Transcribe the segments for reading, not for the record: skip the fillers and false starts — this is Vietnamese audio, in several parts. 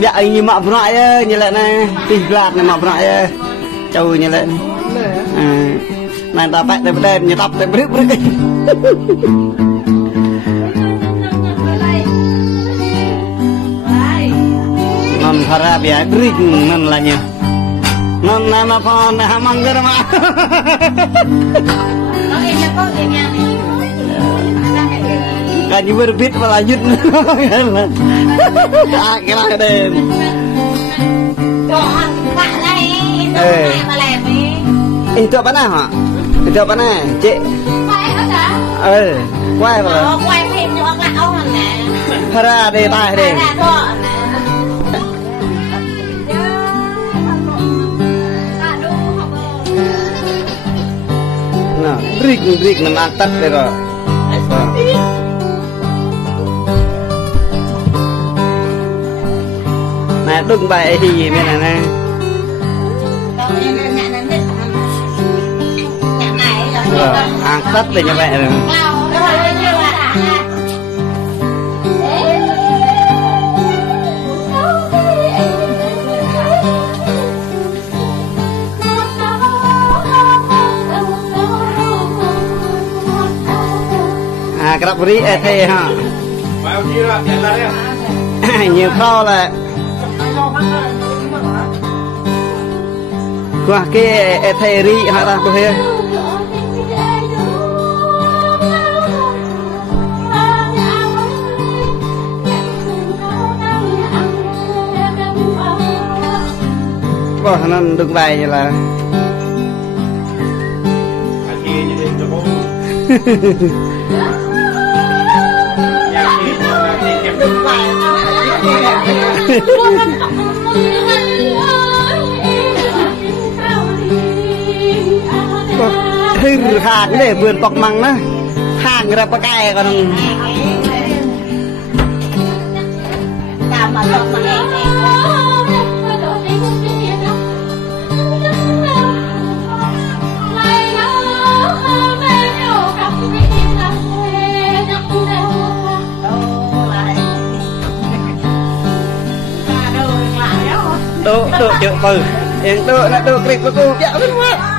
Dạ anh như mọc nại như lại này tì lạt này mọc nại châu như lại này ta bẹt đây bên như tập đây bứt bứt non harap ya ring non là nhỉ non nama phone hamang cái mà cái như vừa biết mà là dứt cái là đền anh cho bán nào hả anh cho bán này chị quay vào quay phim cho ông là ông nè ra đây tai đây nah rig nằm ăn tắt đây rồi nè đừng bài gì bên này nè ăn tắt để như vậy rồi cái đập rí thế ha bao nhiêu là tiền đây nhiều kho là qua cái thế rí hả ta cô thấy có nó đừng bài như là hàng để vườn bọc măng đó hàng ra bạc cày còn độ chợ bự hiện độ là độ kịch của cô dạo rất quá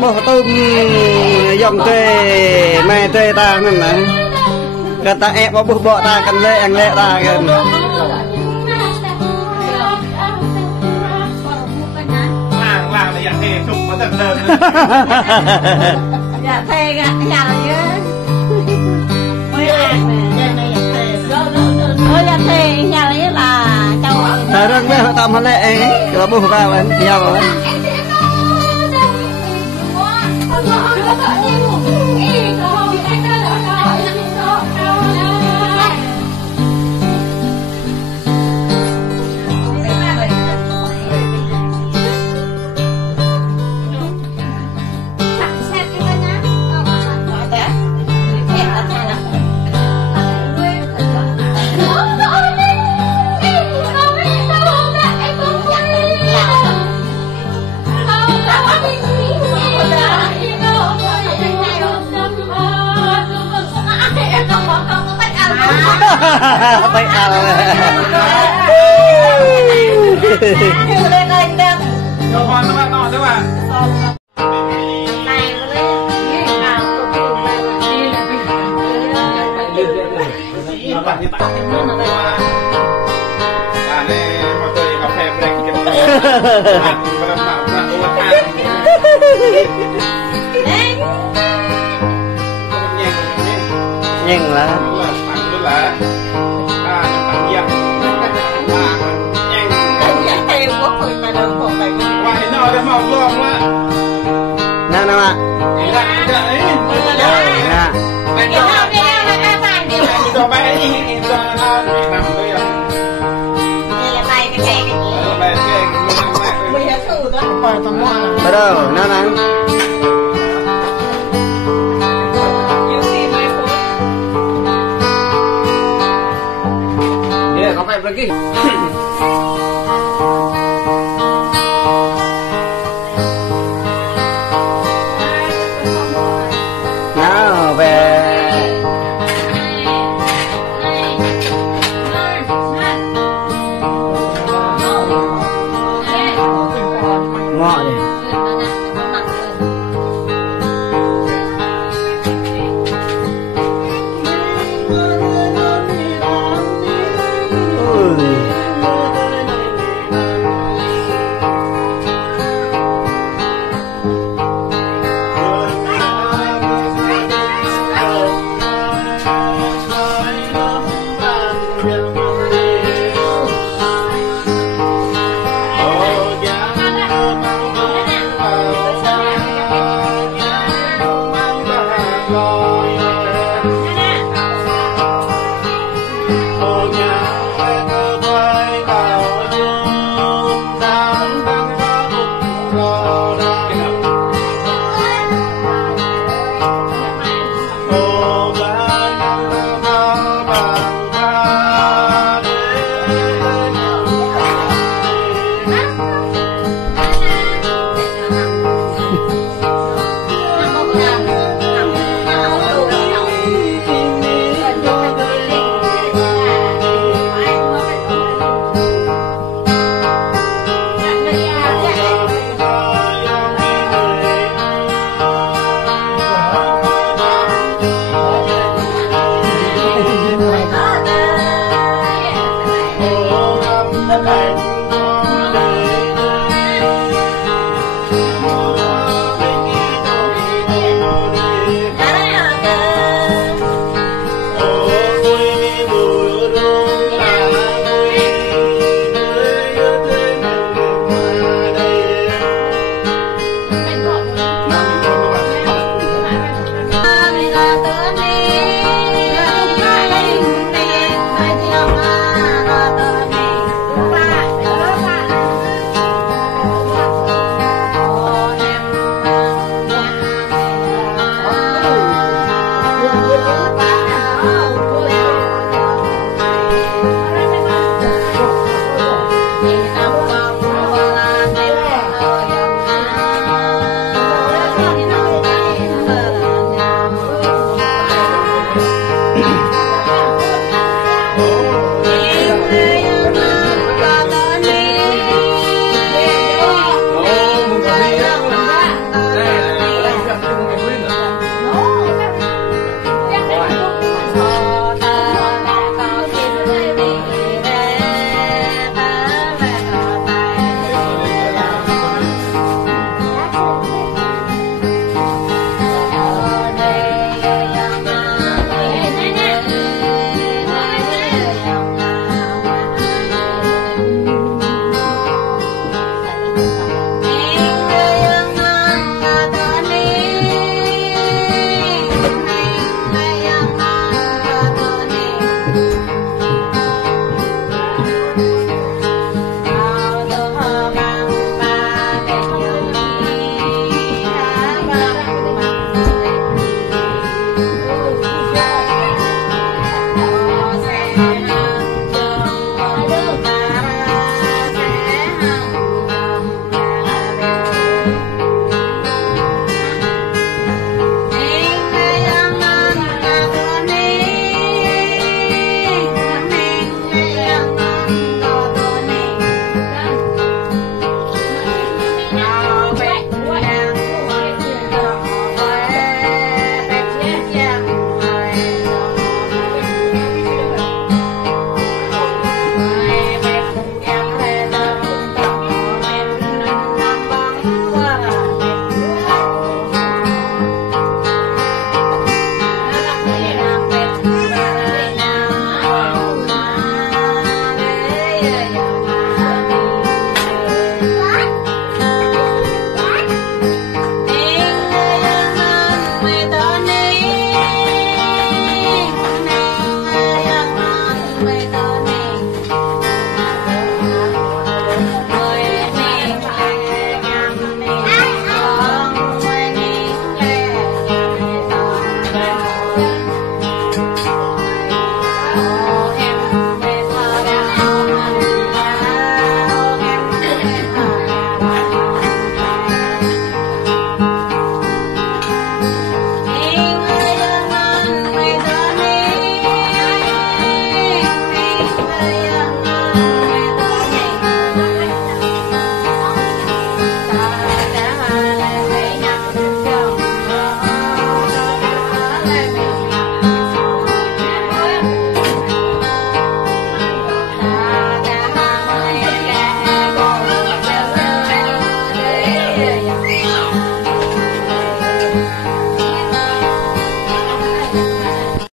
bò tôm dòng tê mẹ tê ta nên là người ta ép vào bò ta cần lệ ăn lệ ta gần làng là thề chụp có thật đơn dạ thề gà nhà chứ ôi là thề nhà đấy là châu thời rất biết họ tâm họ lệ rồi bố ta vẫn nhau rồi Tay ăn lên anh đem cho con nó to thế mà này nó lên nào nhưng là nè nè ạ bắt đầu nè nè có phải pergi nào về mọi Oh, yeah.